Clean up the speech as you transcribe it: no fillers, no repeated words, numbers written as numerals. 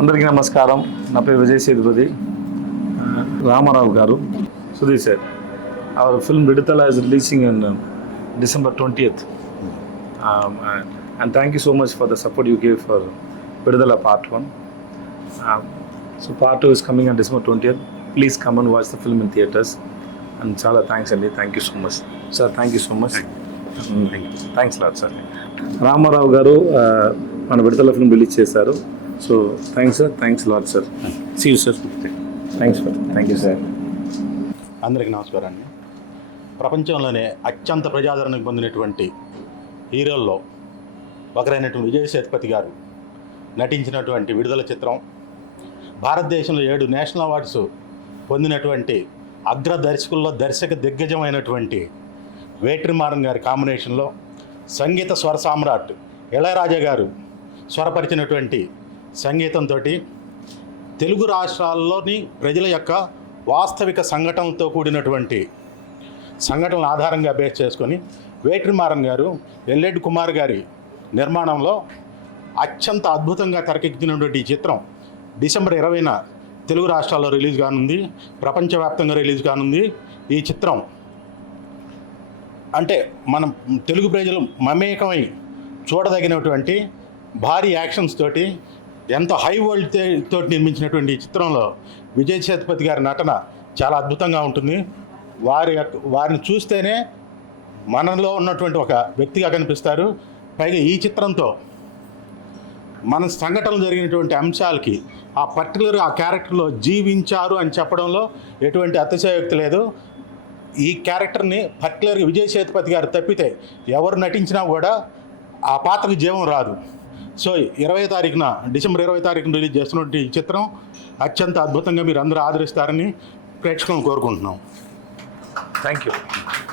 అందరికీ నమస్కారం. నా పేరు విజయ్ సేతుపతి. రామారావు గారు, Sudheer sir, our film Viduthala is releasing on December 20th. And thank you so much for the support you gave for Viduthala Part 1. So Part 2 is coming on December 20th. Please come and watch the film in theatres. And chala thanks Andy. Thank you so much. Sir, thank you so much. Thanks a lot, sir. Ramarao గారు మన విడుదల film release చేశారు. So thanks sir, thanks lot sir. See you sir. Thanks sir. Thank you sir. అందరికీ నమస్కారం అండి. ప్రపంచంలోనే అత్యంత ప్రజాదరణ పొందినటువంటి హీరోల్లో ఒకరైనటువంటి విజయ్ సేతుపతి గారు నటించినటువంటి విడుదల చిత్రం, భారతదేశంలో 7 నేషనల్ అవార్డ్స్ పొందినటువంటి అగ్ర దర్శకుల్లో దర్శక దిగ్గజమైనటువంటి వేట్రిమారన్ గారి కాంబినేషన్లో సంగీత స్వర సామ్రాట్ ఇళయరాజా గారు స్వరపరిచినటువంటి సంగీతంతో తెలుగు రాష్ట్రాల్లోని ప్రజల యొక్క వాస్తవిక సంఘటనలతో కూడినటువంటి సంఘటనల ఆధారంగా బేస్ చేసుకొని వేట్రిమారన్ గారు ఎల్ఎడ్ కుమార్ గారి నిర్మాణంలో అత్యంత అద్భుతంగా తెరకెక్కించినటువంటి ఈ చిత్రం డిసెంబర్ 20న తెలుగు రాష్ట్రాల్లో రిలీజ్ కానుంది, ప్రపంచవ్యాప్తంగా రిలీజ్ కానుంది. ఈ చిత్రం అంటే మనం తెలుగు ప్రజలు మమేకమై చూడదగినటువంటి భారీ యాక్షన్స్ తోటి ఎంతో హై వరల్డ్ తోటి నిర్మించినటువంటి ఈ చిత్రంలో విజయ్ సేతుపతి గారి నటన చాలా అద్భుతంగా ఉంటుంది. వారిని చూస్తేనే మనలో ఉన్నటువంటి ఒక వ్యక్తిగా కనిపిస్తారు. పైగా ఈ చిత్రంతో మన సంఘటనలు జరిగినటువంటి అంశాలకి ఆ క్యారెక్టర్లో జీవించారు అని చెప్పడంలో ఎటువంటి అతిశయోక్తి లేదు. ఈ క్యారెక్టర్ని పర్టికులర్గా విజయ్ సేతుపతి గారు తప్పితే ఎవరు నటించినా కూడా ఆ పాత్రకి జీవం రాదు. సో డిసెంబర్ 20 తారీఖున రిలీజ్ చేస్తున్నటువంటి ఈ చిత్రం అత్యంత అద్భుతంగా మీరు అందరూ ఆదరిస్తారని ప్రేక్షకులను కోరుకుంటున్నాం. Thank you.